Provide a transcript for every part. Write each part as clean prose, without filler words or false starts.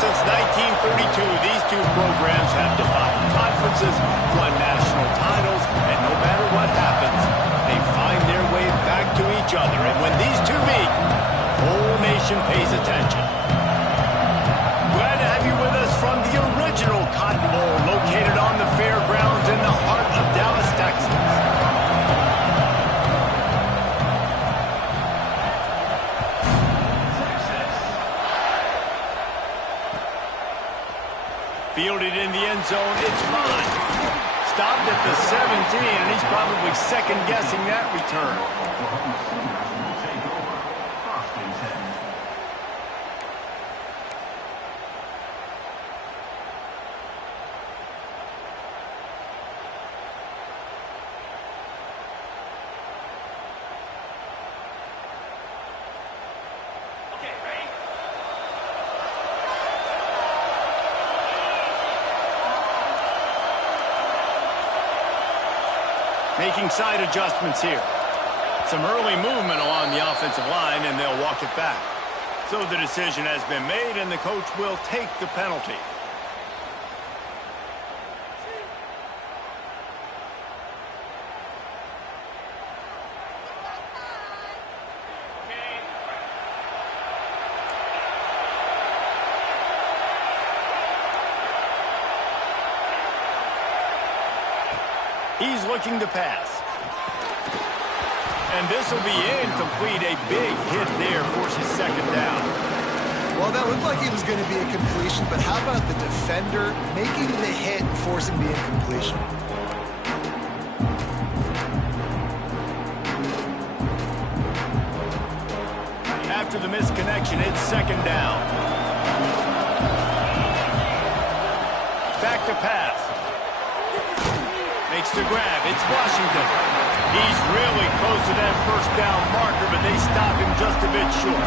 Since 1932, these two programs have defied conferences, won national titles, and no matter what happens, they find their way back to each other. And when these two meet, the whole nation pays attention. Glad to have you with us from the original Cotton Bowl, located on the fairgrounds in the heart of Dallas, Texas. Fielded in the end zone, it's Bond. Stopped at the 17, and he's probably second-guessing that return. Making side adjustments here. Some early movement along the offensive line, and they'll walk it back. So the decision has been made, and the coach will take the penalty. He's looking to pass. And this will be incomplete. A big hit there, forces second down. Well, that looked like it was going to be a completion, but how about the defender making the hit and forcing the incompletion? After the misconnection, it's second down. Back to pass. Makes the grab. It's Washington. He's really close to that first down marker, but they stop him just a bit short.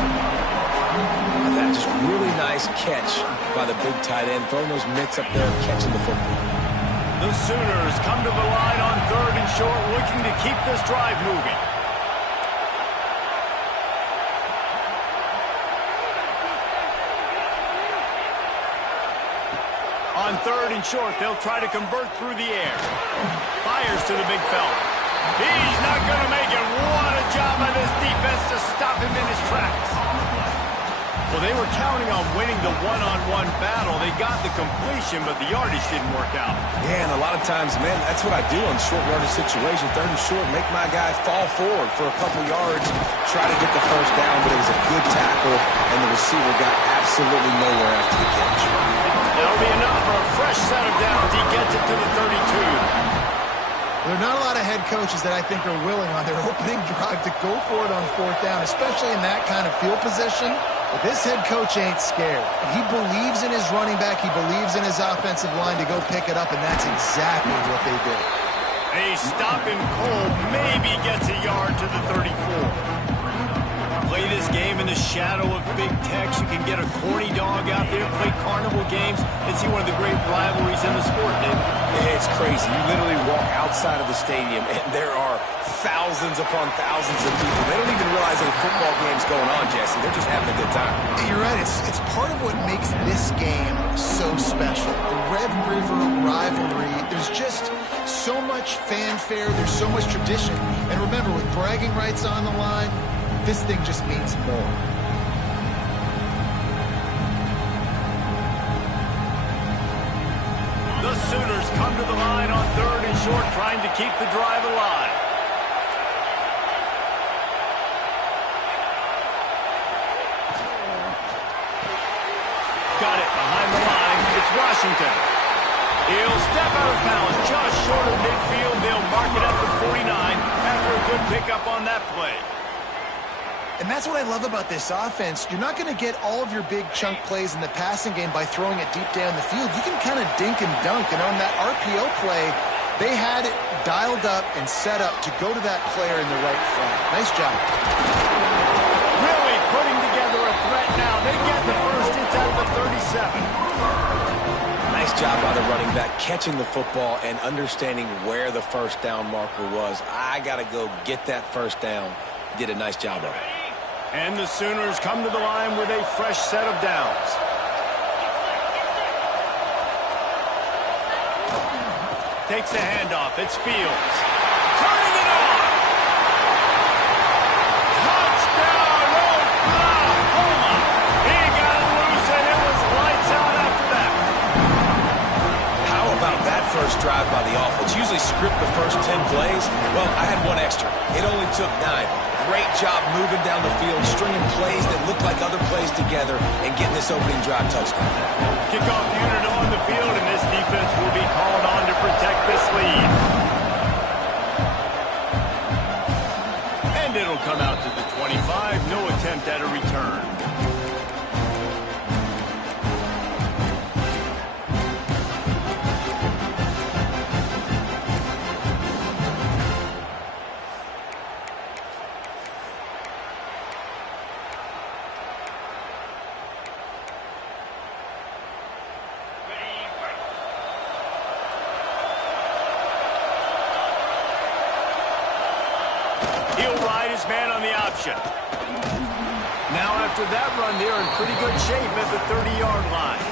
That just really nice catch by the big tight end, throwing those mitts up there, catching the football. The Sooners come to the line on third and short, looking to keep this drive moving. On third and short, they'll try to convert through the air. Fires to the big fella. He's not going to make it. What a job by this defense to stop him in his tracks. Well, they were counting on winning the one-on-one battle. They got the completion, but the yardage didn't work out. Yeah, and a lot of times, man, that's what I do in short yardage situation. Third and short, make my guy fall forward for a couple yards, try to get the first down, but it was a good tackle, and the receiver got absolutely nowhere after the catch. That'll be enough for a fresh set of downs. He gets it to the 32. There are not a lot of head coaches that I think are willing on their opening drive to go for it on fourth down, especially in that kind of field position. But this head coach ain't scared. He believes in his running back. He believes in his offensive line to go pick it up, and that's exactly what they did. A stop him cold, maybe gets a yard to the 34. Play this game in the shadow of Big Tex. You can get a corny dog out there, play carnival games, and see one of the great rivalries in the sport, David. It's crazy. You literally walk outside of the stadium, and there are thousands upon thousands of people. They don't even realize that a football game's going on, Jesse. They're just having a good time. You're right. It's part of what makes this game so special. The Red River rivalry, there's just so much fanfare. There's so much tradition. And remember, with bragging rights on the line, this thing just means more. The Sooners come to the line on third and short, trying to keep the drive alive. Got it behind the line. It's Washington. He'll step out of bounds just short of midfield. They'll mark it up to 49 after a good pickup on that play. And that's what I love about this offense. You're not going to get all of your big chunk plays in the passing game by throwing it deep down the field. You can kind of dink and dunk. And on that RPO play, they had it dialed up and set up to go to that player in the right flat. Nice job. Really putting together a threat now. They get the first. It's at the 37. Nice job by the running back, catching the football and understanding where the first down marker was. I got to go get that first down. He did a nice job of it. And the Sooners come to the line with a fresh set of downs. Takes the handoff. It's Fields. Turning it on. Touchdown, Oklahoma. He got it loose, and it was lights out after that. How about that first drive by the offense? Usually script the first 10 plays. Well, I had one extra. It only took 9. Great job moving down the field, stringing plays that look like other plays together, and getting this opening drive touchdown. Kickoff unit on the field, and this defense will be called on to protect this lead. And it'll come out to the 25. No attempt at a return. He'll ride his man on the option. Now after that run, they're in pretty good shape at the 30-yard line.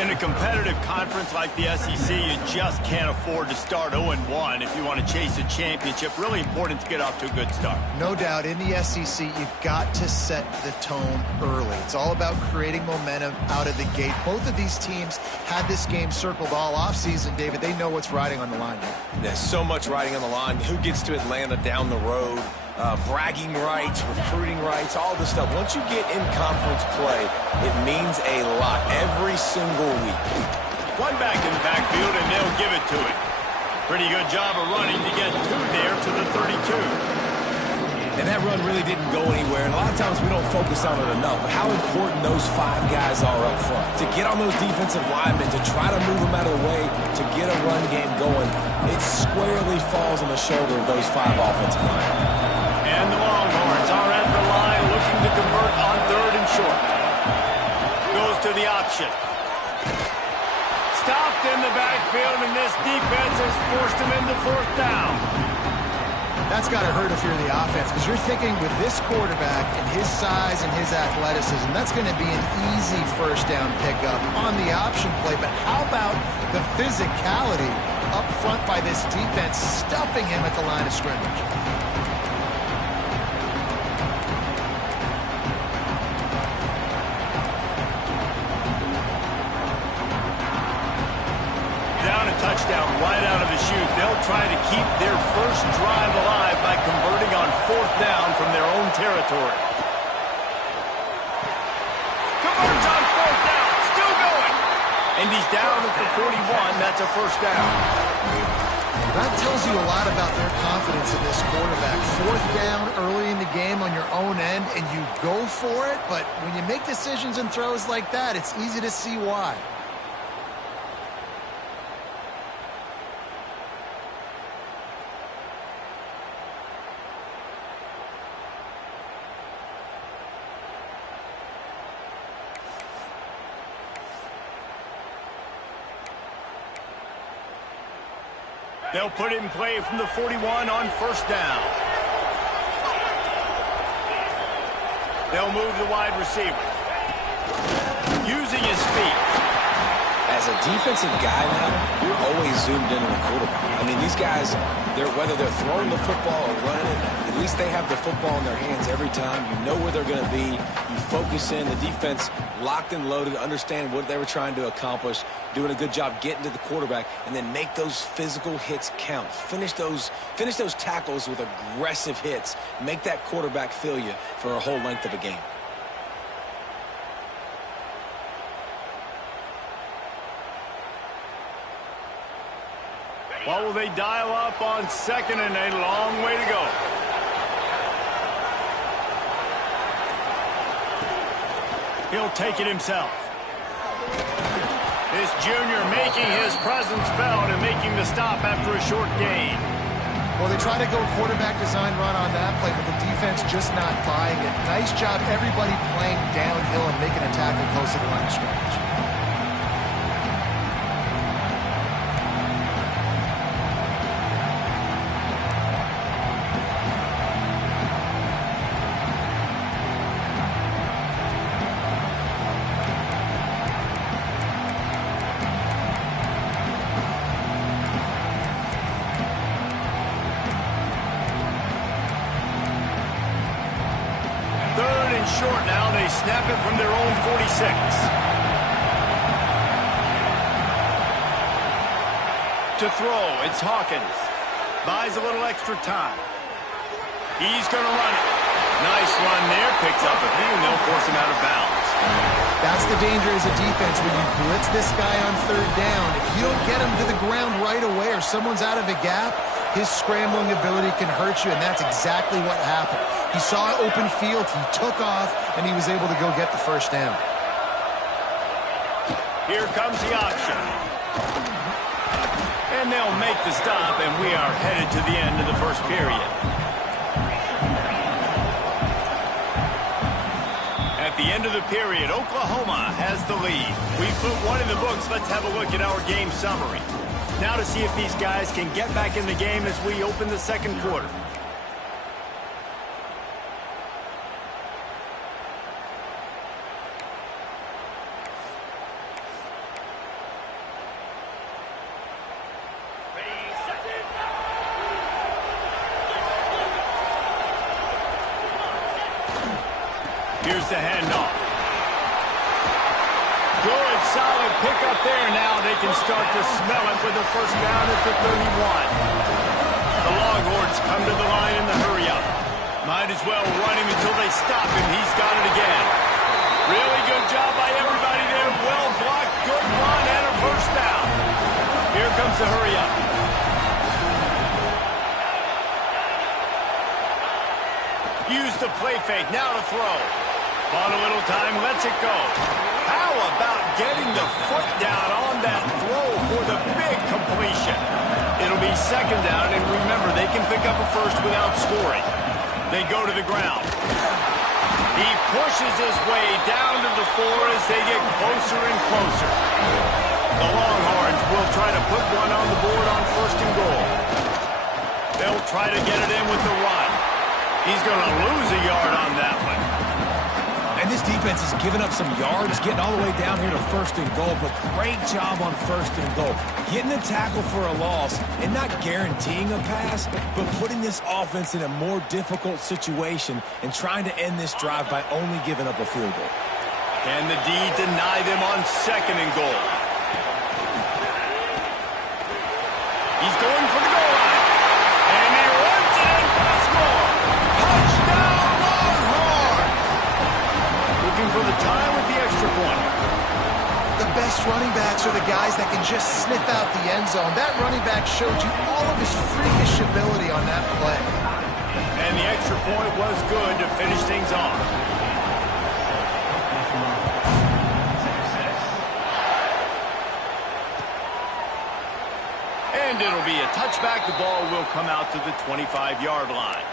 In a competitive conference like the SEC, you just can't afford to start 0-1 if you want to chase a championship. Really important to get off to a good start. No doubt, in the SEC, you've got to set the tone early. It's all about creating momentum out of the gate. Both of these teams had this game circled all offseason, David. They know what's riding on the line here. There's so much riding on the line. Who gets to Atlanta down the road? Bragging rights, recruiting rights, all this stuff. Once you get in conference play, it means a lot every single week. One back in the backfield, and they'll give it to it. Pretty good job of running to get two there to the 32. And that run really didn't go anywhere, and a lot of times we don't focus on it enough. But how important those 5 guys are up front. To get on those defensive linemen, to try to move them out of the way, to get a run game going, it squarely falls on the shoulder of those 5 offensive linemen. And the Longhorns are at the line looking to convert on 3rd and short. Goes to the option. Stopped in the backfield, and this defense has forced him into 4th down. That's got to hurt if you're the offense, because you're thinking with this quarterback and his size and his athleticism, that's going to be an easy first down pickup on the option play. But how about the physicality up front by this defense, stuffing him at the line of scrimmage? Touchdown right out of the chute. They'll try to keep their first drive alive by converting on 4th down from their own territory. Converts on 4th down. Still going. And he's down at the 41. That's a first down. That tells you a lot about their confidence in this quarterback. 4th down early in the game on your own end, and you go for it. But when you make decisions and throws like that, it's easy to see why. They'll put it in play from the 41 on 1st down. They'll move the wide receiver. Using his feet. As a defensive guy now, you're always zoomed in on the quarterback. I mean, these guys, whether they're throwing the football or running it, at least they have the football in their hands every time. You know where they're going to be. You focus in. The defense locked and loaded, understand what they were trying to accomplish, doing a good job getting to the quarterback, and then make those physical hits count. Finish those tackles with aggressive hits. Make that quarterback feel you for a whole length of a game. What will they dial up on second and a long way to go? He'll take it himself. This junior making his presence felt and making the stop after a short gain. Well, they try to go quarterback design run on that play, but the defense just not buying it. Nice job, everybody playing downhill and making a tackle close to the line of scrimmage. Short now, they snap it from their own 46. To throw, it's Hawkins. Buys a little extra time. He's going to run it. Nice run there, picks up a few, and they'll force him out of bounds. That's the danger as a defense when you blitz this guy on third down. If you don't get him to the ground right away or someone's out of a gap, his scrambling ability can hurt you, and that's exactly what happened. He saw open field, he took off, and he was able to go get the first down. Here comes the option. And they'll make the stop, and we are headed to the end of the first period. At the end of the period, Oklahoma has the lead. We put one in the books. Let's have a look at our game summary. Now to see if these guys can get back in the game as we open the second quarter. Here's the handoff. Good, solid pickup there. Now they can start to smell it with a first down at the 31. The Longhorns come to the line in the hurry-up. Might as well run him until they stop him. He's got it again. Really good job by everybody there. Well blocked, good run, and a first down. Here comes the hurry-up. Use the play fake. Now to throw. On a little time, lets it go. How about getting the foot down on that throw for the big completion? It'll be second down, and remember, they can pick up a first without scoring. They go to the ground. He pushes his way down to the 4 as they get closer and closer. The Longhorns will try to put one on the board on first and goal. They'll try to get it in with the run. He's going to lose a yard on that one. And this defense has given up some yards, getting all the way down here to first and goal, but great job on first and goal. Getting the tackle for a loss and not guaranteeing a pass, but putting this offense in a more difficult situation and trying to end this drive by only giving up a field goal. Can the D deny them on second and goal? He's going for the goal line. And he runs it in for the score. Touchdown, Longhorns! Looking for the tie with the extra point. The best running backs are the guys that can just sniff out the end zone. That running back showed you all of his freakish ability on that play. And the extra point was good to finish things off. And it'll be a touchback. The ball will come out to the 25-yard line.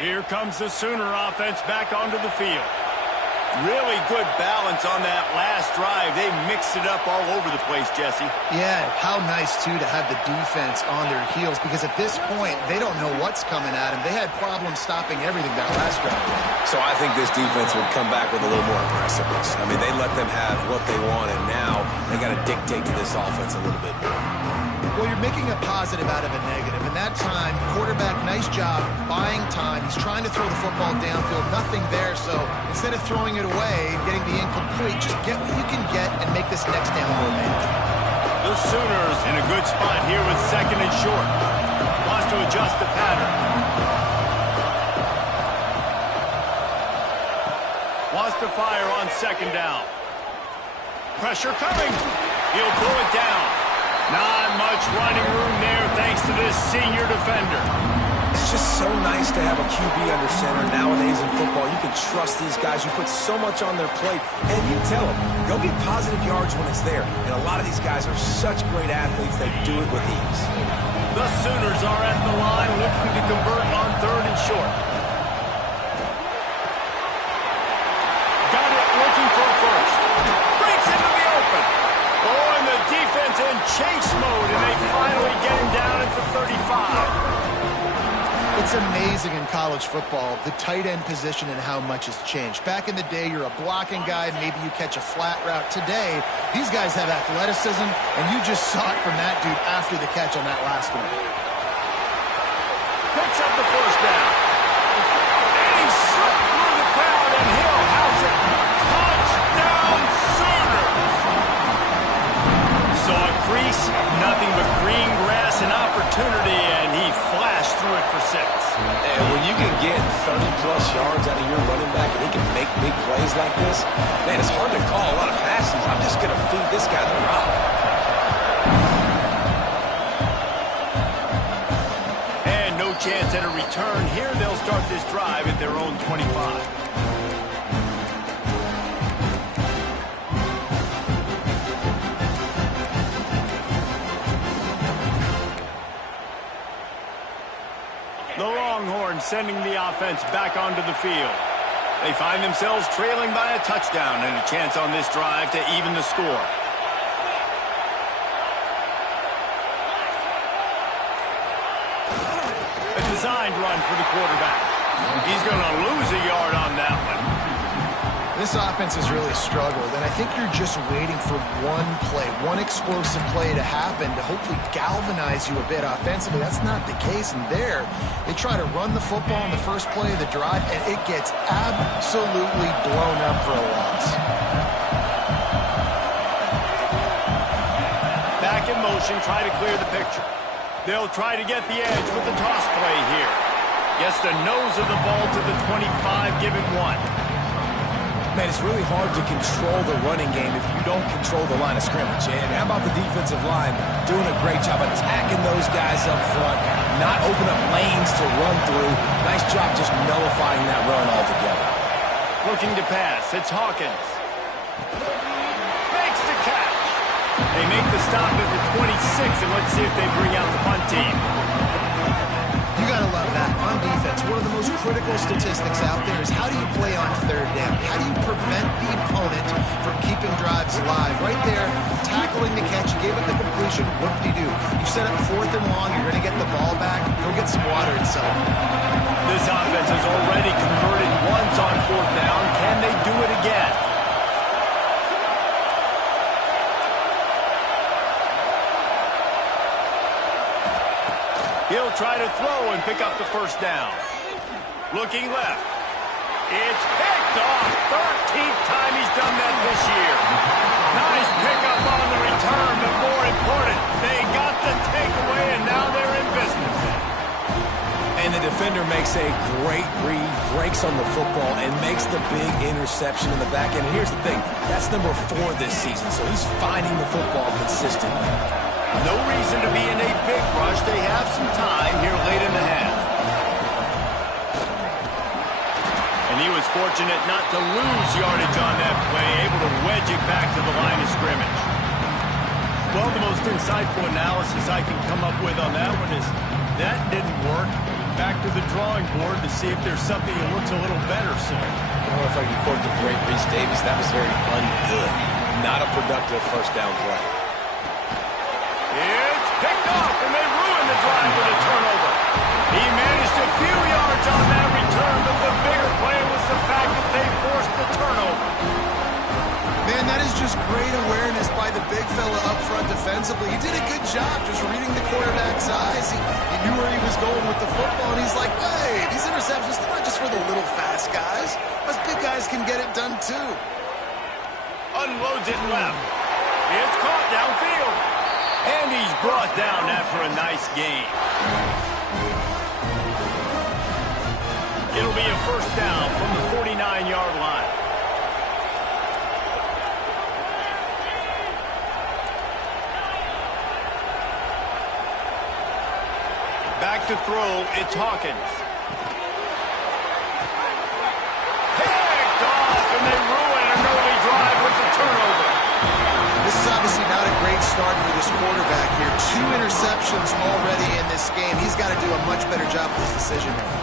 Here comes the Sooner offense back onto the field. Really good balance on that last drive. They mixed it up all over the place, Jesse. Yeah, how nice, too, to have the defense on their heels, because at this point, they don't know what's coming at them. They had problems stopping everything that last drive. So I think this defense would come back with a little more aggressiveness. I mean, they let them have what they want, and now they got to dictate to this offense a little bit more. Well, you're making a positive out of a negative. And that time, quarterback, nice job, buying time. He's trying to throw the football downfield, nothing there. So instead of throwing it away and getting the incomplete, just get what you can get and make this next down more manageable. The Sooners in a good spot here with second and short. Wants to adjust the pattern. Wants to fire on second down. Pressure coming. He'll pull it down. Not much running room there thanks to this senior defender. It's just so nice to have a QB under center. Nowadays in football, you can trust these guys. You put so much on their plate, and you tell them, go get positive yards when it's there. And a lot of these guys are such great athletes, they do it with ease. The Sooners are at the line looking to convert on third and short. Got it, looking for a first. Breaks into the open. Oh, and the defense in chase mode, and they finally get him down at the 35. It's amazing in college football, the tight end position and how much has changed. Back in the day, you're a blocking guy, maybe you catch a flat route. Today, these guys have athleticism, and you just saw it from that dude after the catch on that last one. Picks up the first down. And he slipped through the crowd, and he'll house it. Touchdown, Sooners! Saw a crease, nothing but green grass and opportunity, and he flashed through it for 6. And when you can get 30-plus yards out of your running back and he can make big plays like this, man, it's hard to call a lot of passes. I'm just going to feed this guy the rock. And no chance at a return here. They'll start this drive at their own 25. The Longhorns sending the offense back onto the field. They find themselves trailing by a touchdown and a chance on this drive to even the score. A designed run for the quarterback. He's going to lose a yard on that one. This offense has really struggled, and I think you're just waiting for one play, one explosive play to happen to hopefully galvanize you a bit offensively. That's not the case, and there, they try to run the football in the first play of the drive, and it gets absolutely blown up for a loss. Back in motion, try to clear the picture. They'll try to get the edge with the toss play here. Gets the nose of the ball to the 25, giving 1. Man, it's really hard to control the running game if you don't control the line of scrimmage. And how about the defensive line doing a great job attacking those guys up front, not open up lanes to run through. Nice job just nullifying that run altogether. Looking to pass. It's Hawkins. Makes the catch. They make the stop at the 26, and let's see if they bring out the punt team. You gotta love that. On defense, one of the most critical statistics out there is how do you play on third down? How do you prevent the opponent from keeping drives alive? Right there, tackling the catch, you gave it the completion, what do? You set up 4th and long, you're gonna get the ball back, go get some water and settle. This offense has already converted once on 4th down. Can they do it again? He'll try to throw and pick up the first down. Looking left. It's picked off. 13th time he's done that this year. Nice pickup on the return, but more important, they got the takeaway, and now they're in business. And the defender makes a great read, breaks on the football, and makes the big interception in the back end. And here's the thing, that's number 4 this season, so he's finding the football consistently. No reason to be in a big rush. They have some time here late in the half. And he was fortunate not to lose yardage on that play, able to wedge it back to the line of scrimmage. Well, the most insightful analysis I can come up with on that one is that didn't work. Back to the drawing board to see if there's something that looks a little better soon. I don't know if I can quote the great Reese Davis. That was very ungood. Not a productive first down play. It's picked off, and they ruined the drive with a turnover. He managed a few yards on that return, but the bigger play was the fact that they forced the turnover. Man, that is just great awareness by the big fella up front defensively. He did a good job just reading the quarterback's eyes. He knew where he was going with the football, and he's like, hey, these interceptions, they're not just for the little fast guys. Us big guys can get it done too. Unloads it left. It's caught downfield. And he's brought down after a nice gain. It'll be a first down from the 49-yard line. Back to throw, it's Hawkins. Picked off, and they ruin an early drive with the turnover. This is obviously not a great start for this quarterback here. 2 interceptions already in this game. He's got to do a much better job with his decision making.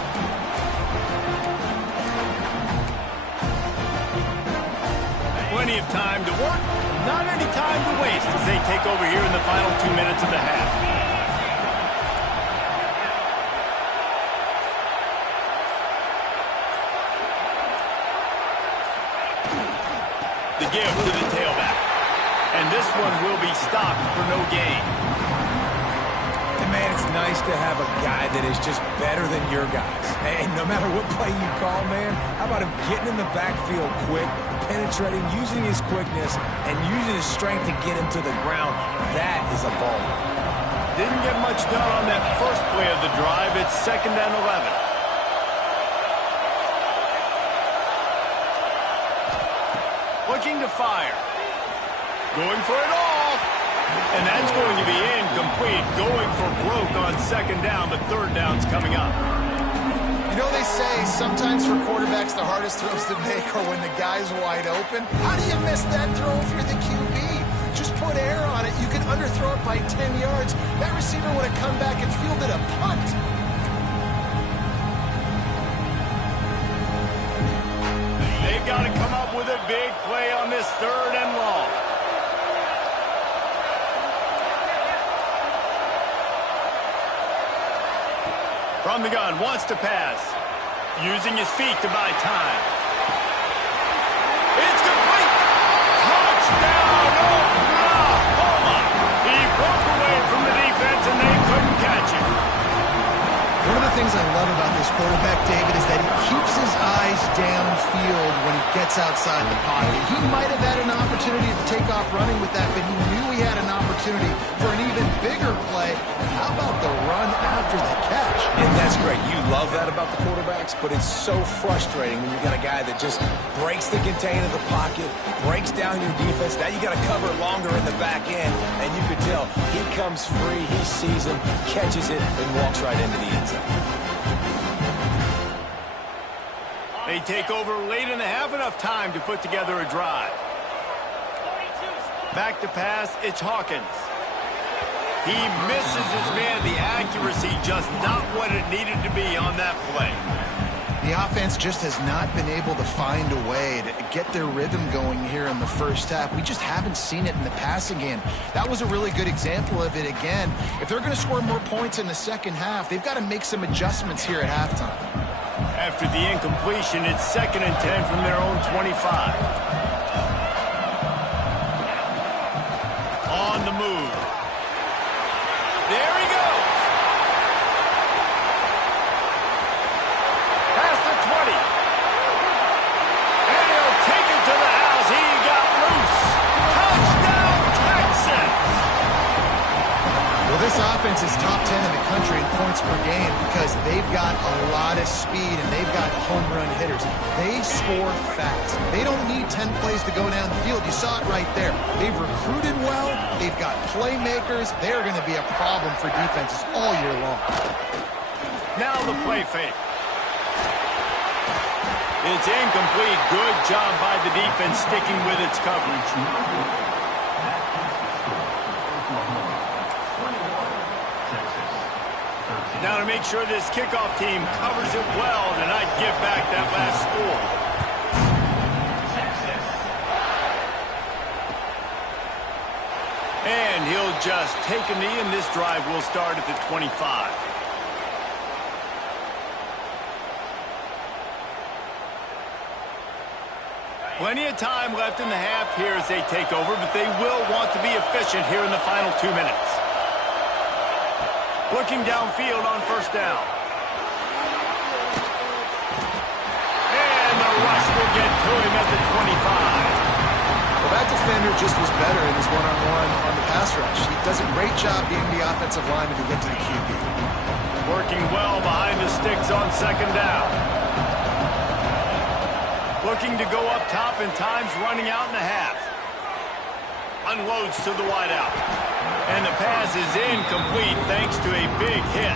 Plenty of time to work, not any time to waste as they take over here in the final 2 minutes of the half. The give to the tailback. And this one will be stopped for no gain. And man, it's nice to have a guy that is just better than your guys. And no matter what play you call, man, how about him getting in the backfield quick, penetrating, using his quickness, and using his strength to get him to the ground. That is a ball. Didn't get much done on that first play of the drive. It's 2nd and 11. Looking to fire. Going for it all. And that's going to be incomplete. Going for broke on 2nd down, but 3rd down's coming up. You know, they say sometimes for quarterbacks the hardest throws to make are when the guy's wide open. How do you miss that throw if you're the QB? Just put air on it. You can underthrow it by 10 yards. That receiver would have come back and fielded a punt. They've got to come up with a big play on this 3rd and long. From the gun, wants to pass. Using his feet to buy time. It's complete. Touchdown, Oklahoma. He broke away from the defense and they couldn't catch him. One of the things I love about this quarterback, David, is that he keeps his eyes downfield when he gets outside the pocket. He might have had an opportunity to take off running with that, but he knew he had an opportunity for an even bigger play. How about the run after the catch? And that's great. You love that about the quarterbacks, but it's so frustrating when you got a guy that just breaks the contain of the pocket, breaks down your defense. Now you got to cover longer in the back end, and you could tell he comes free, he sees him, catches it, and walks right into the end zone. They take over late in the half, enough time to put together a drive. Back to pass, it's Hawkins. He misses his man. The accuracy just not what it needed to be on that play. The offense just has not been able to find a way to get their rhythm going here in the first half. We just haven't seen it in the passing game. That was a really good example of it again. If they're going to score more points in the second half, they've got to make some adjustments here at halftime. After the incompletion, it's 2nd and 10 from their own 25. On the move. There he goes. Past the 20. And he'll take it to the house. He got loose. Touchdown, Texas. Well, this offense is top 10 in the country in points per game because they've got a lot of speed and they've got home run hitters. They score fast. They don't need 10 plays to go down the field. You saw it right there. They've recruited well. They've got playmakers. They're going to be a problem for defenses all year long. Now the play fake. It's incomplete. Good job by the defense sticking with its coverage. Now to make sure this kickoff team covers it well and not give back that last score. And he'll just take a knee, and this drive will start at the 25. Plenty of time left in the half here as they take over, but they will want to be efficient here in the final 2 minutes. Looking downfield on first down. And the rush will get to him at the 25. Well, that defender just was better in his one-on-one on the pass rush. He does a great job being the offensive lineman to get to the QB. Working well behind the sticks on second down. Looking to go up top, and time's running out in the half. Unloads to the wideout. And the pass is incomplete thanks to a big hit.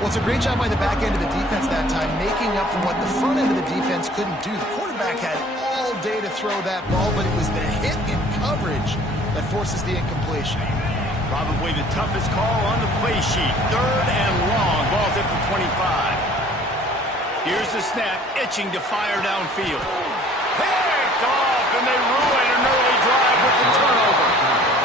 Well, it's a great job by the back end of the defense that time, making up for what the front end of the defense couldn't do. The quarterback had all day to throw that ball, but it was the hit in coverage that forces the incompletion. Probably the toughest call on the play sheet. Third and long. Ball's at the 25. Here's the snap, itching to fire downfield. Picked off, and they ruin an early drive with the turnover.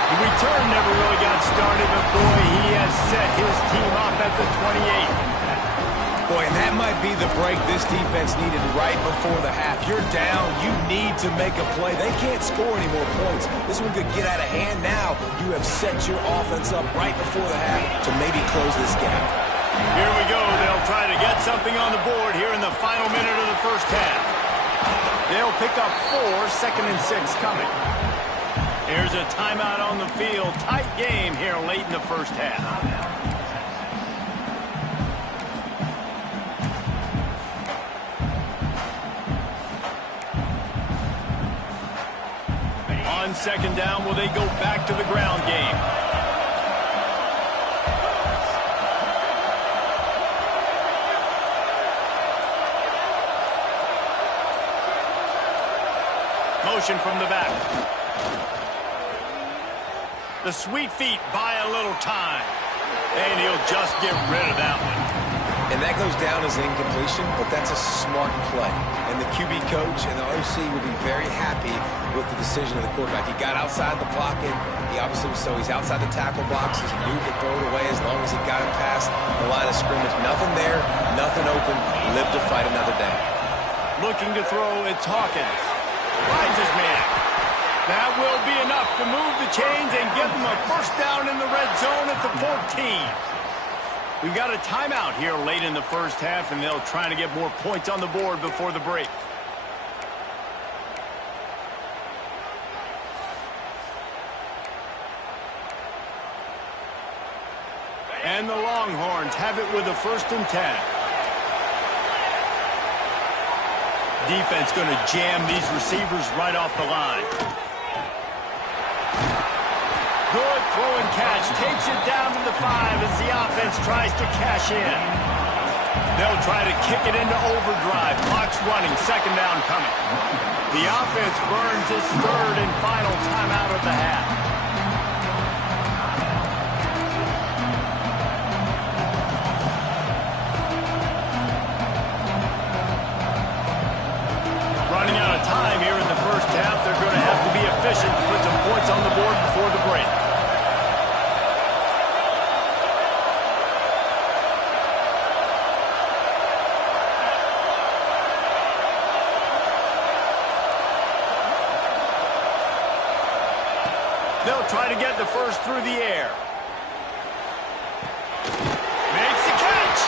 The return never really got started, but boy, he has set his team up at the 28. Boy, and that might be the break this defense needed right before the half. You're down. You need to make a play. They can't score any more points. This one could get out of hand now. You have set your offense up right before the half to maybe close this gap. Here we go. They'll try to get something on the board here in the final minute of the first half. They'll pick up 4, 2nd and 6 coming. Here's a timeout on the field. Tight game here late in the first half. On second down, will they go back to the ground game? Motion from the back. The sweet feet buy a little time. And he'll just get rid of that one. And that goes down as an incompletion, but that's a smart play. And the QB coach and the OC will be very happy with the decision of the quarterback. He got outside the pocket. He obviously was he's outside the tackle boxes. He knew to throw it away as long as he got it past the line of scrimmage. Nothing there, nothing open. Live to fight another day. Looking to throw, it's Hawkins. Finds his man. That will be enough to move the chains and give them a first down in the red zone at the 14. We've got a timeout here late in the first half, and they'll try to get more points on the board before the break. And the Longhorns have it with a 1st and 10. Defense going to jam these receivers right off the line. Good throw and catch. Takes it down to the 5 as the offense tries to cash in. They'll try to kick it into overdrive. Clock's running. 2nd down coming. The offense burns its 3rd and final timeout of the half. Running out of time here in the first half. They're going to have to be efficient to put some points on the board before the break. They'll try to get the first through the air. Makes the catch.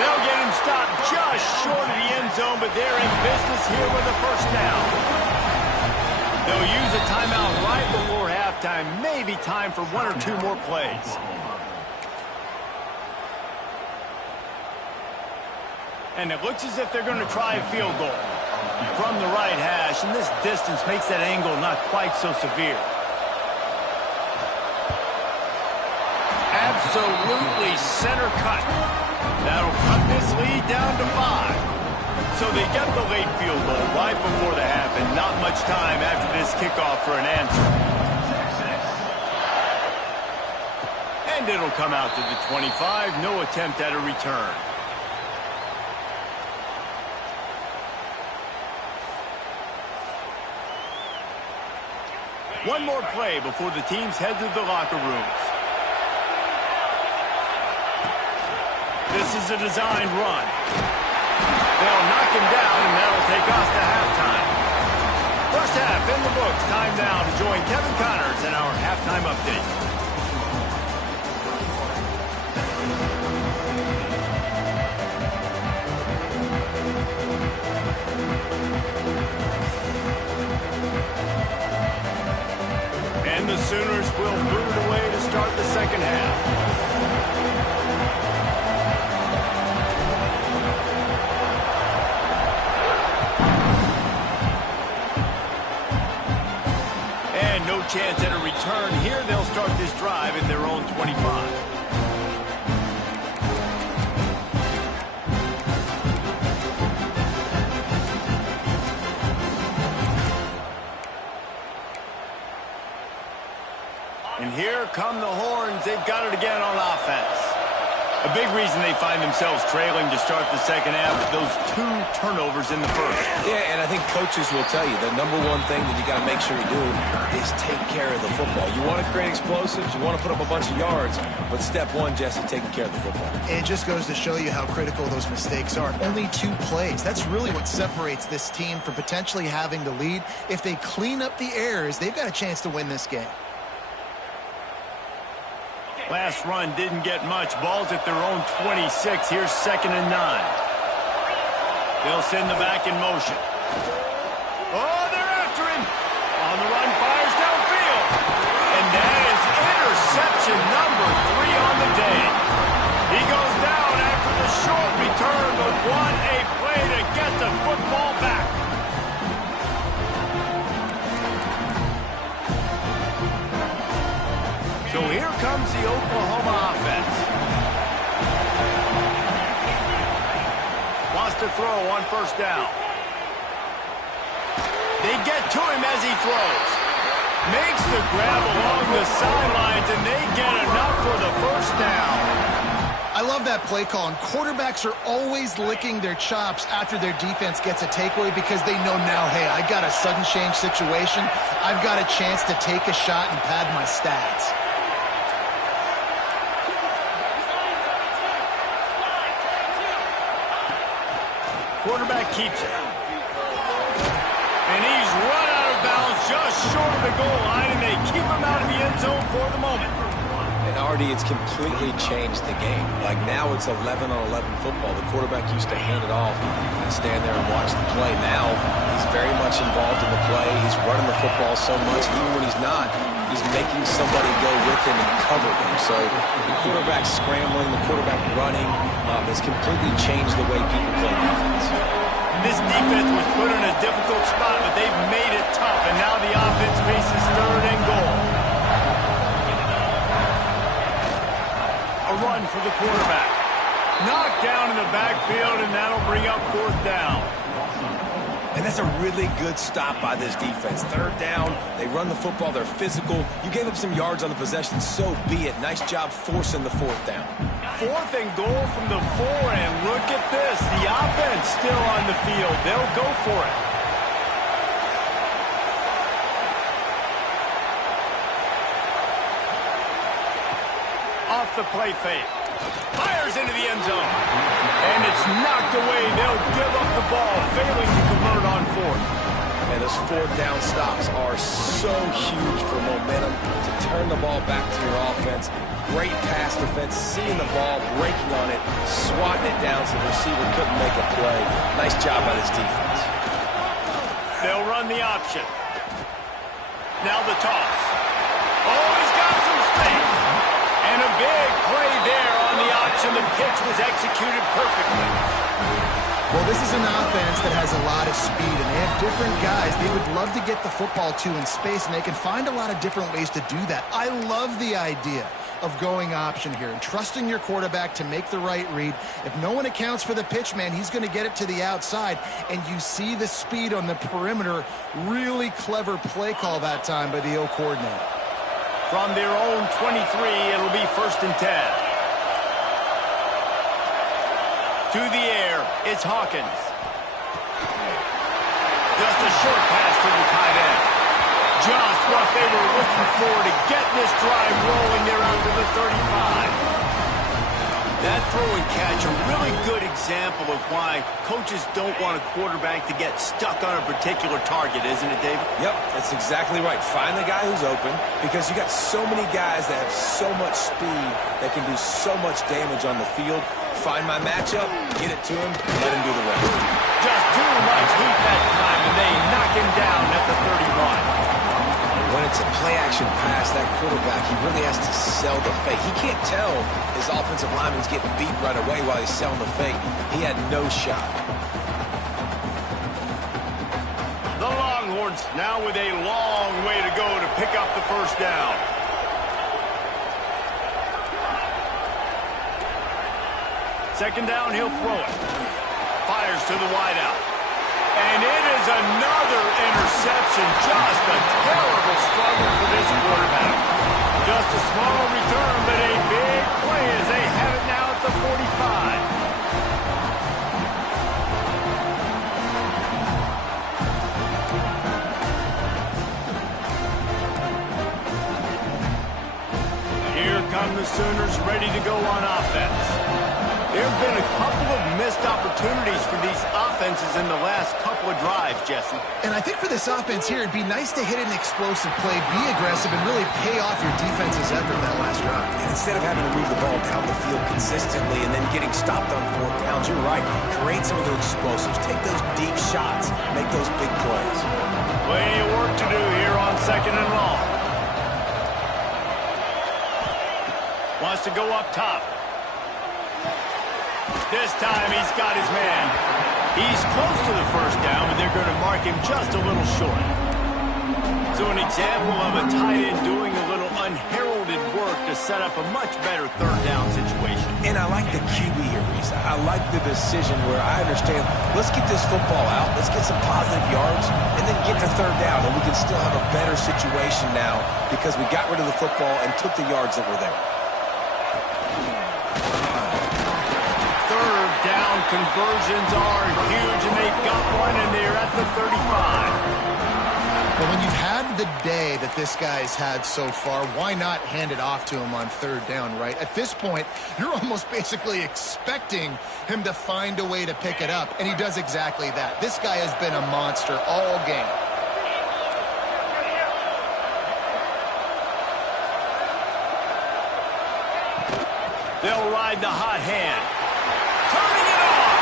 They'll get him stopped just short of the end zone, but they're in business here with a first down. They'll use a timeout right before halftime. Maybe time for 1 or 2 more plays. And it looks as if they're going to try a field goal from the right hash, and this distance makes that angle not quite so severe. Absolutely center cut. That'll cut this lead down to 5. So they get the late field goal right before the half, and not much time after this kickoff for an answer. And it'll come out to the 25. No attempt at a return. One more play before the teams head to the locker rooms. This is a designed run. They'll knock him down, and that'll take us to halftime. First half in the books. Time now to join Kevin Connors in our halftime update. and the Sooners will boot it away to start the second half. No chance at a return here. They'll start this drive in their own 25. And here come the horns. They've got it again on offense. A big reason they find themselves trailing to start the second half, those 2 turnovers in the first. Yeah, and I think coaches will tell you the number one thing that you got to make sure you do is take care of the football. You want to create explosives, you want to put up a bunch of yards, but step one, Jesse, taking care of the football. It just goes to show you how critical those mistakes are. Only 2 plays. That's really what separates this team from potentially having the lead. If they clean up the errors, they've got a chance to win this game. Last run didn't get much. Ball's at their own 26. Here's 2nd and 9. They'll send the back in motion. Oh, they're after him. On the run, fires downfield. And that is interception number 3 on the day. He goes down after the short return, but what a play to get the football back. So here comes the Oklahoma offense. Wants to throw on 1st down. They get to him as he throws. Makes the grab along the sidelines, and they get enough for the 1st down. I love that play call, and quarterbacks are always licking their chops after their defense gets a takeaway because they know now, hey, I got a sudden change situation. I've got a chance to take a shot and pad my stats. Quarterback keeps it. And he's run out of bounds just short of the goal line, and they keep him out of the end zone for the moment. And Artie, it's completely changed the game. Like now it's 11-on-11 football. The quarterback used to hand it off and stand there and watch the play. Now he's very much involved in the play. He's running the football so much. Even when he's not, he's making somebody go with him and cover him. So the quarterback scrambling, the quarterback running has completely changed the way people play defense. This defense was put in a difficult spot, but they've made it tough, and now the offense faces 3rd and goal. A run for the quarterback. Knocked down in the backfield, and that'll bring up 4th down. And that's a really good stop by this defense. 3rd down, they run the football, they're physical. You gave up some yards on the possession, so be it. Nice job forcing the 4th down. 4th and goal from the 4, and look at this. The offense still on the field. They'll go for it. Off the play fake. Fires into the end zone. And it's knocked away. They'll give up the ball, failing to convert on 4th. And those 4th down stops are so huge for momentum to turn the ball back to your offense. Great pass defense, seeing the ball, breaking on it, swatting it down so the receiver couldn't make a play. Nice job by this defense. They'll run the option. Now the toss. Oh, he's got some space. And a big play there on the option. The pitch was executed perfectly. Well, this is an offense that has a lot of speed, and they have different guys they would love to get the football to in space, and they can find a lot of different ways to do that. I love the idea of going option here and trusting your quarterback to make the right read. If no one accounts for the pitch, man, he's going to get it to the outside, and you see the speed on the perimeter. Really clever play call that time by the O coordinator. From their own 23, it'll be 1st and 10. To the air, it's Hawkins. Just a short pass to the tight end. Just what they were looking for to get this drive rolling there out to the 35. That throw and catch, a really good example of why coaches don't want a quarterback to get stuck on a particular target, isn't it, David? Yep, that's exactly right. Find the guy who's open, because you got so many guys that have so much speed that can do so much damage on the field. Find my matchup, get it to him, let him do the rest. Just too much heat that time, and they knock him down at the 31. When it's a play-action pass, that quarterback, he really has to sell the fake. He can't tell his offensive lineman's getting beat right away while he's selling the fake. He had no shot. The Longhorns now with a long way to go to pick up the first down. Second down, he'll throw it. Fires to the wideout. And it is another interception. Just a terrible struggle for this quarterback. Just a small return, but a big play as they have it now at the 45. Here come the Sooners ready to go on offense. There have been a couple of missed opportunities for these offenses in the last couple of drives, Jesse. And I think for this offense here, it'd be nice to hit an explosive play, be aggressive, and really pay off your defense's effort that last drive. And instead of having to move the ball down the field consistently and then getting stopped on fourth downs, you're right. Create some of those explosives. Take those deep shots. Make those big plays. Plenty of work to do here on second and long. Wants to go up top. This time he's got his man. He's close to the first down, but they're going to mark him just a little short. So an example of a tight end doing a little unheralded work to set up a much better third down situation. And I like the QB here, Reese. I like the decision where I understand, let's get this football out, let's get some positive yards, and then get to third down, and we can still have a better situation now because we got rid of the football and took the yards that were there. Down conversions are huge, and they've got one, and they're at the 35. Well, when you've had the day that this guy's had so far, why not hand it off to him on third down, right? At this point, you're almost basically expecting him to find a way to pick it up, and he does exactly that. This guy has been a monster all game. They'll ride the hot hand. Turning it on!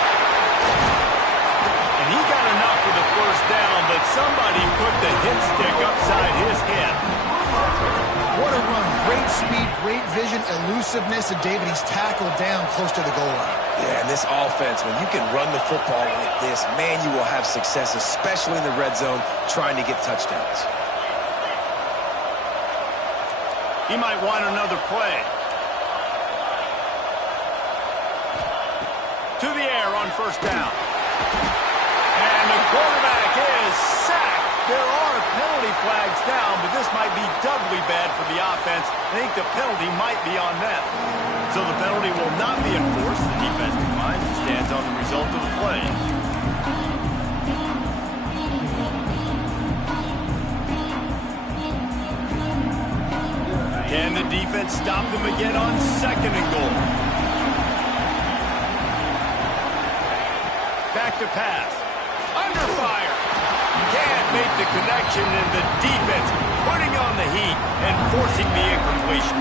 And he got enough for the first down, but somebody put the hit stick upside his head. What a run. Great speed, great vision, elusiveness, and David, he's tackled down close to the goal line. Yeah, and this offense, when you can run the football like this, man, you will have success, especially in the red zone, trying to get touchdowns. He might want another play. To the air on first down. And the quarterback is sacked. There are penalty flags down, but this might be doubly bad for the offense. I think the penalty might be on them. So the penalty will not be enforced. The defense declines and stands on the result of the play. Can the defense stop them again on second and goal? Back to pass. Under fire. Can't make the connection, and the defense putting on the heat and forcing the incompletion.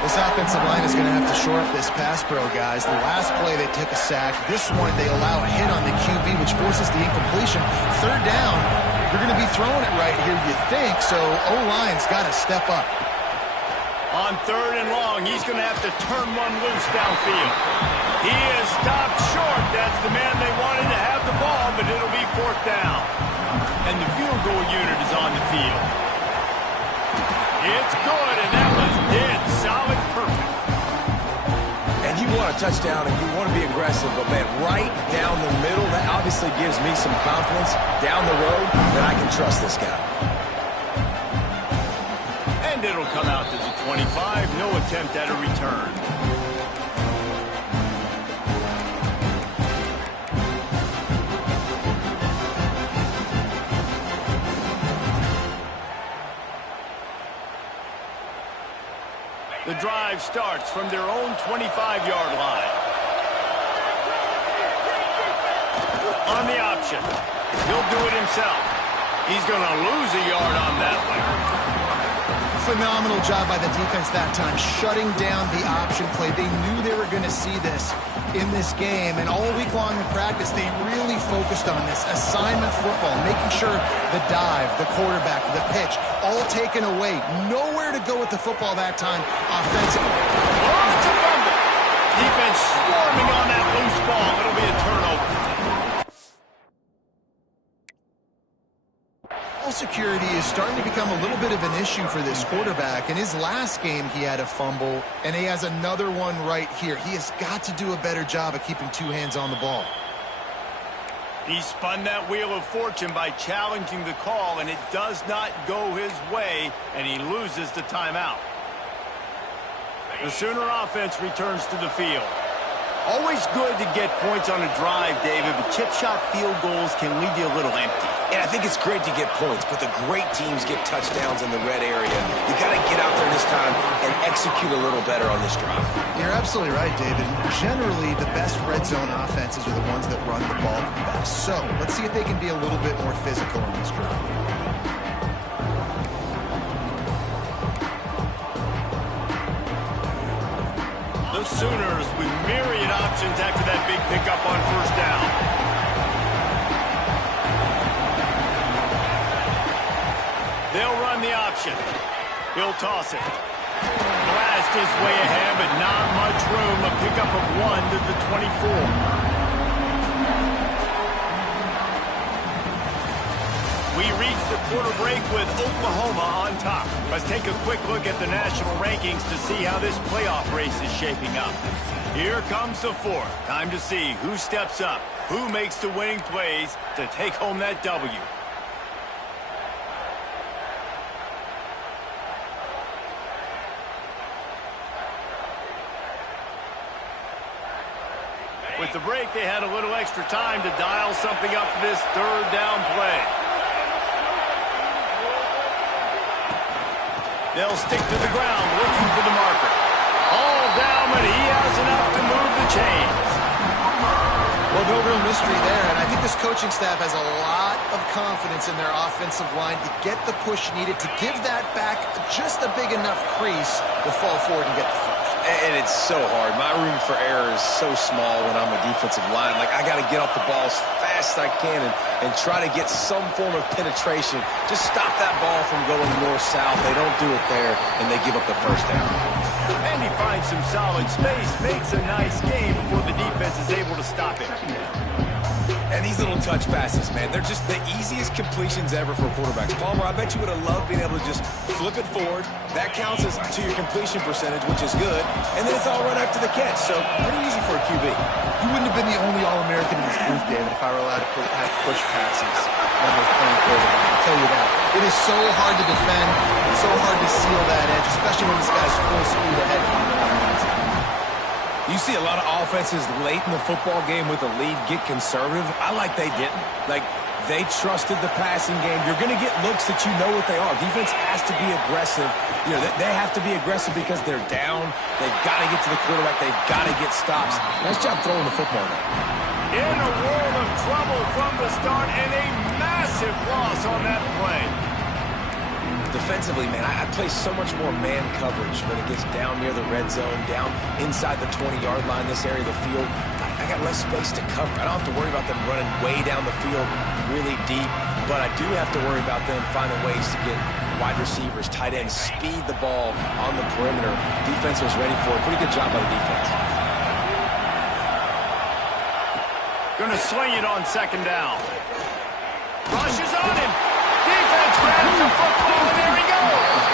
This offensive line is going to have to shore up this pass pro, guys. The last play they took a sack. This one they allow a hit on the QB, which forces the incompletion. Third down, you're going to be throwing it right here, you think, so O-line's got to step up. On third and long, he's going to have to turn one loose downfield. He is stopped short. That's the man they wanted to have the ball, but it'll be fourth down. And the field goal unit is on the field. It's good, and that was dead solid, perfect. And you want a touchdown, and you want to be aggressive, but, man, right down the middle, that obviously gives me some confidence down the road that I can trust this guy. And it'll come out to the 25. No attempt at a return. The drive starts from their own 25-yard line. On the option. He'll do it himself. He's going to lose a yard on that one. Phenomenal job by the defense that time, shutting down the option play. They knew they were going to see this in this game, and all week long in practice, they really focused on this assignment football, making sure the dive, the quarterback, the pitch, all taken away. Nowhere to go with the football that time offensively. Oh, it's a fumble. Defense swarming on that loose ball. It'll be a turnover. Security is starting to become a little bit of an issue for this quarterback. In his last game, he had a fumble, and he has another one right here. He has got to do a better job of keeping two hands on the ball. He spun that wheel of fortune by challenging the call, and it does not go his way, and he loses the timeout. The Sooner offense returns to the field. Always good to get points on a drive, David, but chip shot field goals can leave you a little empty. And I think it's great to get points, but the great teams get touchdowns in the red area. You got to get out there this time and execute a little better on this drive. You're absolutely right, David. Generally, the best red zone offenses are the ones that run the ball the best. So let's see if they can be a little bit more physical on this drive. The Sooners with myriad options after that big pickup on first down. They'll run the option. He'll toss it. Blast his way ahead, but not much room. A pickup of 1 to the 24. We reach the quarter break with Oklahoma on top. Let's take a quick look at the national rankings to see how this playoff race is shaping up. Here comes the fourth. Time to see who steps up, who makes the winning plays to take home that W. With the break, they had a little extra time to dial something up for this third down play. They'll stick to the ground, looking for the marker. All down, but he has enough to move the chains. Well, no real mystery there, and I think this coaching staff has a lot of confidence in their offensive line to get the push needed, to give that back just a big enough crease to fall forward and get the first. And it's so hard. My room for error is so small when I'm a defensive line. Like, I got to get off the ball as fast as I can and try to get some form of penetration. Just stop that ball from going north-south. They don't do it there, and they give up the first down. And he finds some solid space, makes a nice game before the defense is able to stop it. And these little touch passes, man, they're just the easiest completions ever for quarterbacks. Palmer, I bet you would have loved being able to just flip it forward. That counts as to your completion percentage, which is good. And then it's all right after the catch, so pretty easy for a QB. You wouldn't have been the only All-American in this booth, David, if I were allowed to have push passes when I was playing quarterback. I'll tell you that. It is so hard to defend. It's so hard to seal that edge, especially when this guy's full speed ahead. You see a lot of offenses late in the football game with a lead get conservative. I like they didn't. Like, they trusted the passing game. You're going to get looks that you know what they are. Defense has to be aggressive. You know, they have to be aggressive because they're down. They've got to get to the quarterback. They've got to get stops. Nice job throwing the football there. In a world of trouble from the start, and a massive loss on that play. Defensively, man, I play so much more man coverage when it gets down near the red zone, down inside the 20-yard line, this area of the field. I got less space to cover. I don't have to worry about them running way down the field really deep, but I do have to worry about them finding ways to get wide receivers, tight ends, speed the ball on the perimeter. Defense was ready for it. Pretty good job by the defense. Going to swing it on second down. Rushes on him. Defense grabs the football, and there he goes.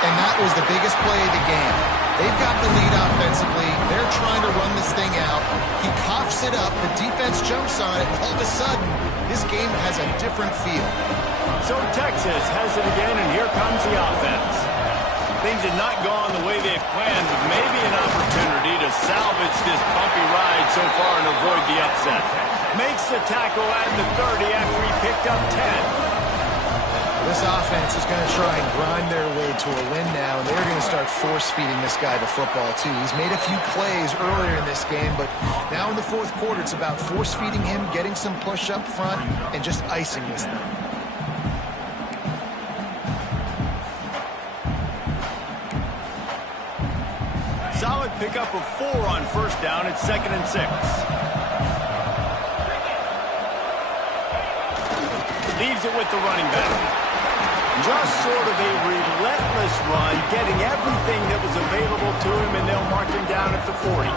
And that was the biggest play of the game. They've got the lead offensively. They're trying to run this thing out. He coughs it up. The defense jumps on it. And all of a sudden, this game has a different feel. So Texas has it again, and here comes the offense. Things had not gone the way they've planned, but maybe an opportunity to salvage this bumpy ride so far and avoid the upset. Makes the tackle at the 30 after he picked up 10. This offense is going to try and grind their way to a win now, and they're going to start force-feeding this guy the football, too. He's made a few plays earlier in this game, but now in the fourth quarter, it's about force-feeding him, getting some push up front, and just icing this thing. solid pickup of 4 on first down. It's 2nd and 6. Leaves it with the running back. Just sort of a relentless run, getting everything that was available to him, and they'll mark him down at the 40.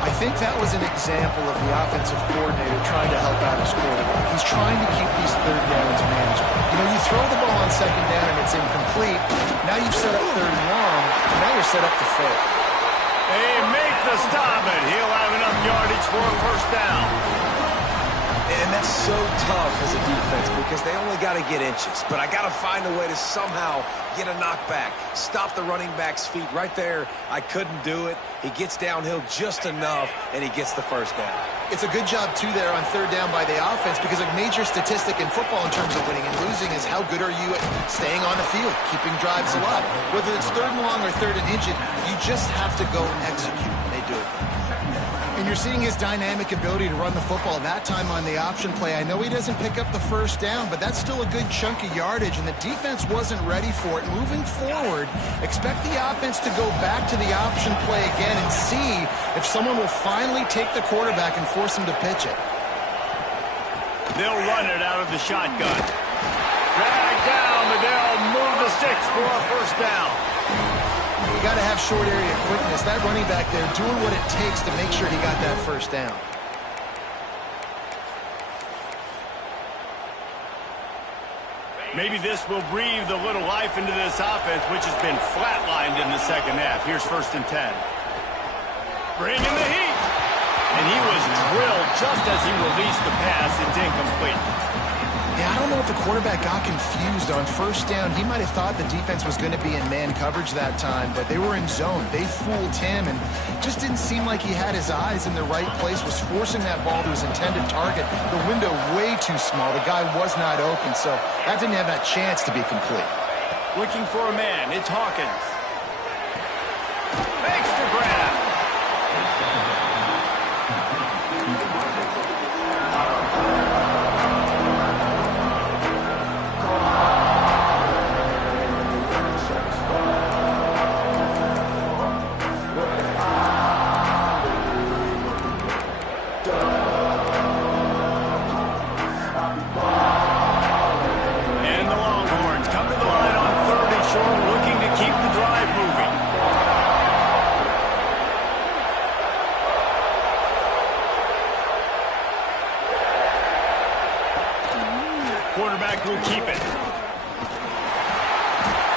I think that was an example of the offensive coordinator trying to help out his quarterback. He's trying to keep these third downs manageable. You know, you throw the ball on second down and it's incomplete. Now you've set up third and long, and now you're set up to fail. They make the stop, and he'll have enough yardage for a first down. And that's so tough as a defense because they only got to get inches. But I got to find a way to somehow get a knockback, stop the running back's feet right there. I couldn't do it. He gets downhill just enough, and he gets the first down. It's a good job, too, there on third down by the offense because a major statistic in football in terms of winning and losing is how good are you at staying on the field, keeping drives alive. Whether it's third and long or third and inches, you just have to go and execute, and they do it. And you're seeing his dynamic ability to run the football that time on the option play. I know he doesn't pick up the first down, but that's still a good chunk of yardage, and the defense wasn't ready for it. Moving forward, expect the offense to go back to the option play again and see if someone will finally take the quarterback and force him to pitch it. They'll run it out of the shotgun. Drag down, but they'll move the sticks for a first down. You got to have short area quickness. That running back there doing what it takes to make sure he got that first down. Maybe this will breathe a little life into this offense, which has been flatlined in the second half. Here's 1st and 10. Bring in the heat. And he was drilled just as he released the pass. It's incomplete. Yeah, I don't know if the quarterback got confused on first down. He might have thought the defense was going to be in man coverage that time, but they were in zone. They fooled him and just didn't seem like he had his eyes in the right place, was forcing that ball to his intended target. The window way too small. The guy was not open, so that didn't have that chance to be complete. Looking for a man. It's Hawkins. Makes the grab. Quarterback will keep it.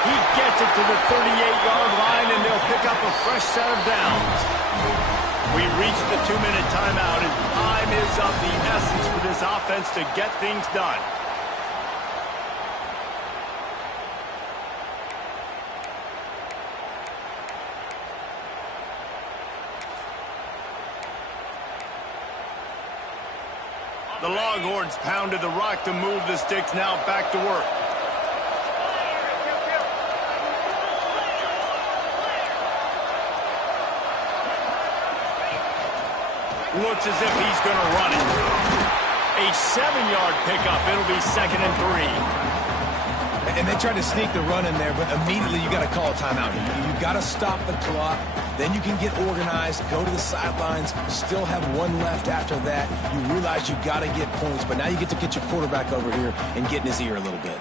He gets it to the 38-yard line, and they'll pick up a fresh set of downs. We've reached the 2-minute timeout, and time is of the essence for this offense to get things done. The Longhorns pounded the rock to move the sticks, now back to work. Looks as if he's going to run it. A 7-yard pickup. It'll be 2nd and 3. And they tried to sneak the run in there, but immediately you got to call a timeout. You got to stop the clock. Then you can get organized, go to the sidelines, still have one left after that. You realize you got to get points, but now you get to get your quarterback over here and get in his ear a little bit.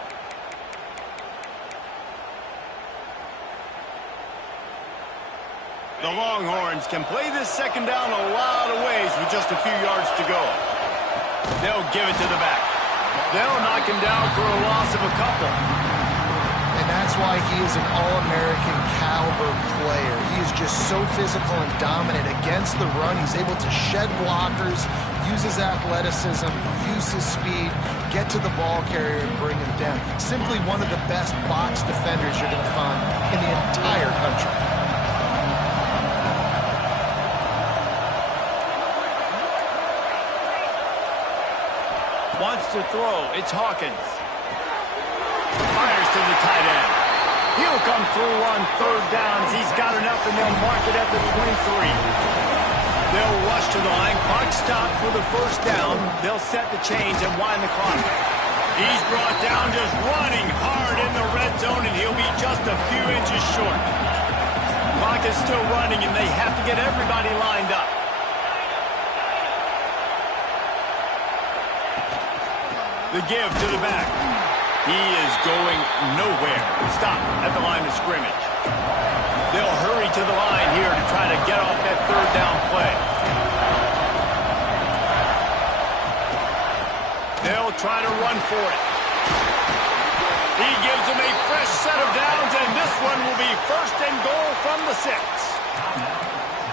The Longhorns can play this second down a lot of ways with just a few yards to go. They'll give it to the back. They'll knock him down for a loss of a couple. And that's why he is an All-American caliber player. He is just so physical and dominant against the run. He's able to shed blockers, use his athleticism, use his speed, get to the ball carrier and bring him down. Simply one of the best box defenders you're going to find in the entire country. Wants to throw. It's Hawkins. Fires to the tight end. He'll come through on third downs. He's got enough, and they'll mark it at the 23. They'll rush to the line. Clock stop for the first down. They'll set the chains and wind the clock. He's brought down just running hard in the red zone, and he'll be just a few inches short. Clock is still running, and they have to get everybody lined up. The give to the back. He is going nowhere. Stop at the line of scrimmage. They'll hurry to the line here to try to get off that third down play. They'll try to run for it. He gives them a fresh set of downs, and this one will be 1st and goal from the 6.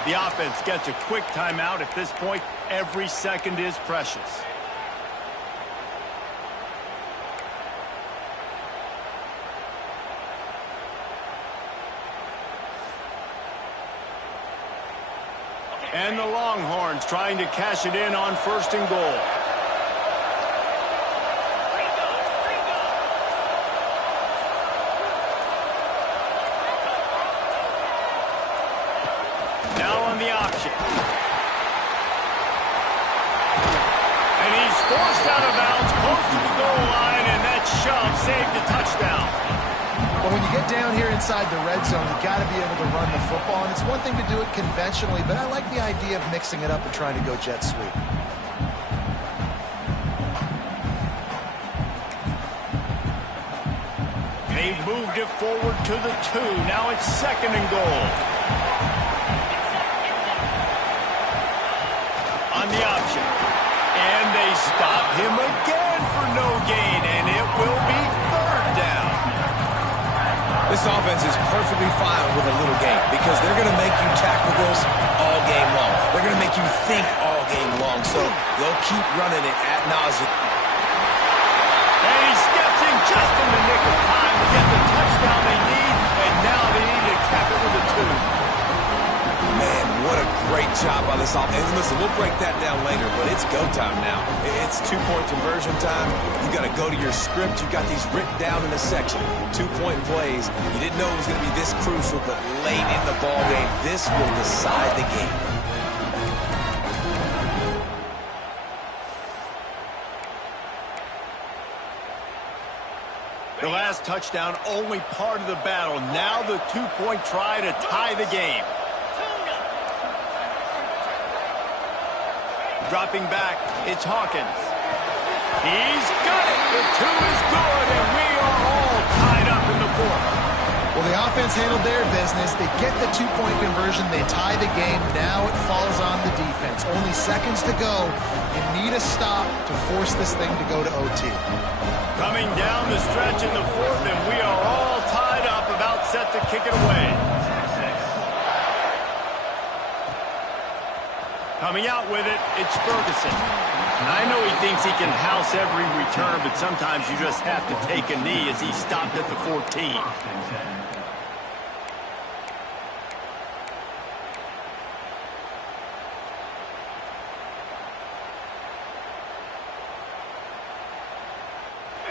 The offense gets a quick timeout at this point. Every second is precious. And the Longhorns trying to cash it in on 1st and goal. Now on the option. And he's forced out of bounds close to the goal line, and that shove saved a touchdown. But when you get down here inside the red zone, you got to be able to run the football. And it's one thing to do it conventionally, but I like the idea of mixing it up and trying to go jet sweep. They've moved it forward to the 2. Now it's 2nd and goal. On the option. And they stop him again for no gain, and it will be 3rd down. This offense is perfectly fine with a little game because they're going to make you tackle this all game long. They're going to make you think all game long, so they'll keep running it ad nauseum. And he steps in just in the nick of time to get the touchdown they need, and now they need to cap it with a 2. Man, what a great job by this offense. And listen, we'll break that down later, but it's go time now. It's 2-point conversion time. You got to go to your script. You got these written down in a section. 2-point plays. You didn't know it was going to be this crucial, but late in the ball game, this will decide the game. The last touchdown, only part of the battle. Now the 2-point try to tie the game. Dropping back, it's Hawkins. He's got it. The 2 is good, and we are all tied up in the 4th. Well, the offense handled their business. They get the 2-point conversion. They tie the game. Now it falls on the defense. Only seconds to go. You need a stop to force this thing to go to OT. Coming down the stretch in the 4th, and we are all tied up, about set to kick it away. Coming out with it, it's Ferguson. I know he thinks he can house every return, but sometimes you just have to take a knee as he stopped at the 14.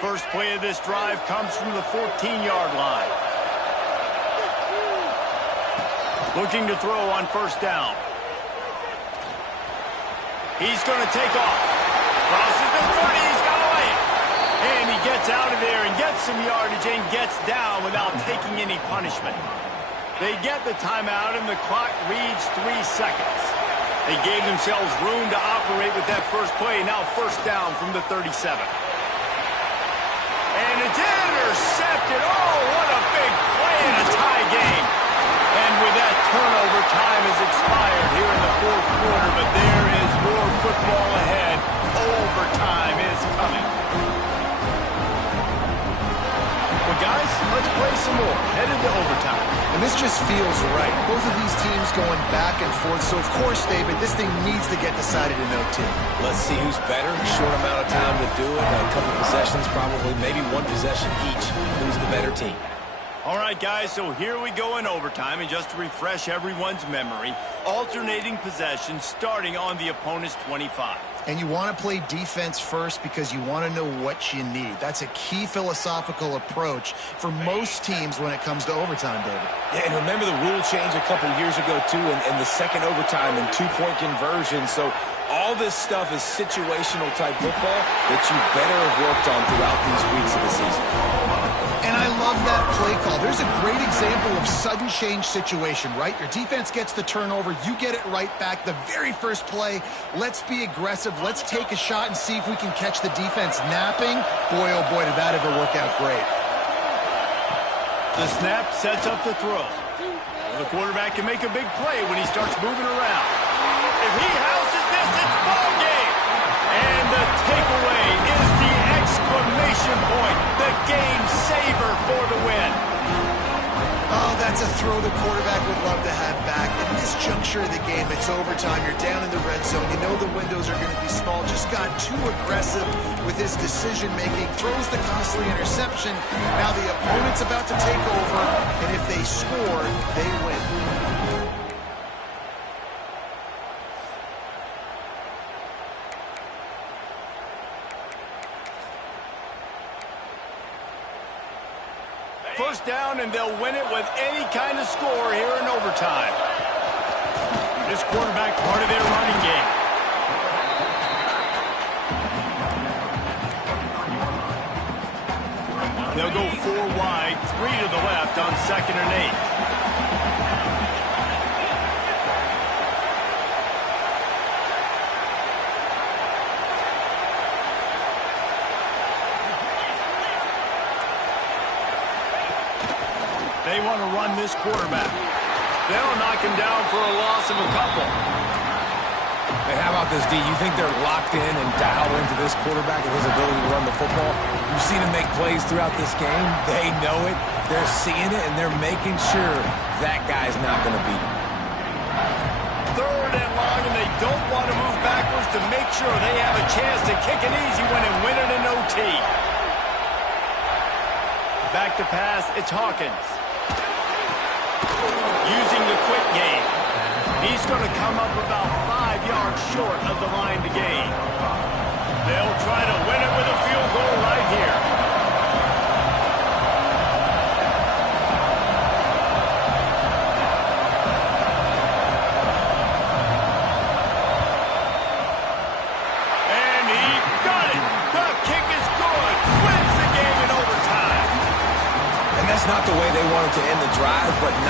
First play of this drive comes from the 14-yard line. Looking to throw on 1st down. He's going to take off. Crosses the 30. He's got away. And he gets out of there and gets some yardage and gets down without taking any punishment. They get the timeout, and the clock reads 3 seconds. They gave themselves room to operate with that first play. Now 1st down from the 37. And it's intercepted. Oh, what a big play in a tie game. And with that turnover, time has expired here in the 4th quarter, but there is more football ahead. Overtime is coming. Well, guys, let's play some more. Headed to overtime. And this just feels right. Both of these teams going back and forth. So, of course, David, this thing needs to get decided in OT. Let's see who's better. Short amount of time to do it. A couple possessions, probably maybe 1 possession each. Who's the better team? All right, guys, so here we go in overtime, and just to refresh everyone's memory, alternating possessions starting on the opponent's 25. And you want to play defense first because you want to know what you need. That's a key philosophical approach for most teams when it comes to overtime, David. Yeah, and remember the rule change a couple years ago, too, and the second overtime and 2-point conversion. So all this stuff is situational type football that you better have worked on throughout these weeks of the season. And I love that play call. There's a great example of sudden change situation, right? Your defense gets the turnover. You get it right back. The very first play, let's be aggressive. Let's take a shot and see if we can catch the defense napping. Boy, oh boy, did that ever work out great. The snap sets up the throw. The quarterback can make a big play when he starts moving around. If he houses this, it's ball game. And the takeaway is the exclamation point, the game saver for the win. Oh, that's a throw the quarterback would love to have back. In this juncture of the game, it's overtime. You're down in the red zone. You know the windows are going to be small. Just got too aggressive with his decision-making. Throws the costly interception. Now the opponent's about to take over, and if they score, they win. First down, and they'll win it with any kind of score here in overtime. This quarterback part of their running game. They'll go 4 wide, 3 to the left on 2nd and 8. They want to run this quarterback. They'll knock him down for a loss of a couple. Hey, how about this, D? You think they're locked in and dialed into this quarterback and his ability to run the football? You've seen him make plays throughout this game. They know it. They're seeing it, and they're making sure that guy's not going to beat him. 3rd and long, and they don't want to move backwards to make sure they have a chance to kick an easy one and win it in OT. Back to pass, it's Hawkins. Using the quick game. He's going to come up about 5 yards short of the line to gain. They'll try to win it with a field goal right here. And he got it. The kick is good. Wins the game in overtime. And that's not the way they wanted to end the drive, but not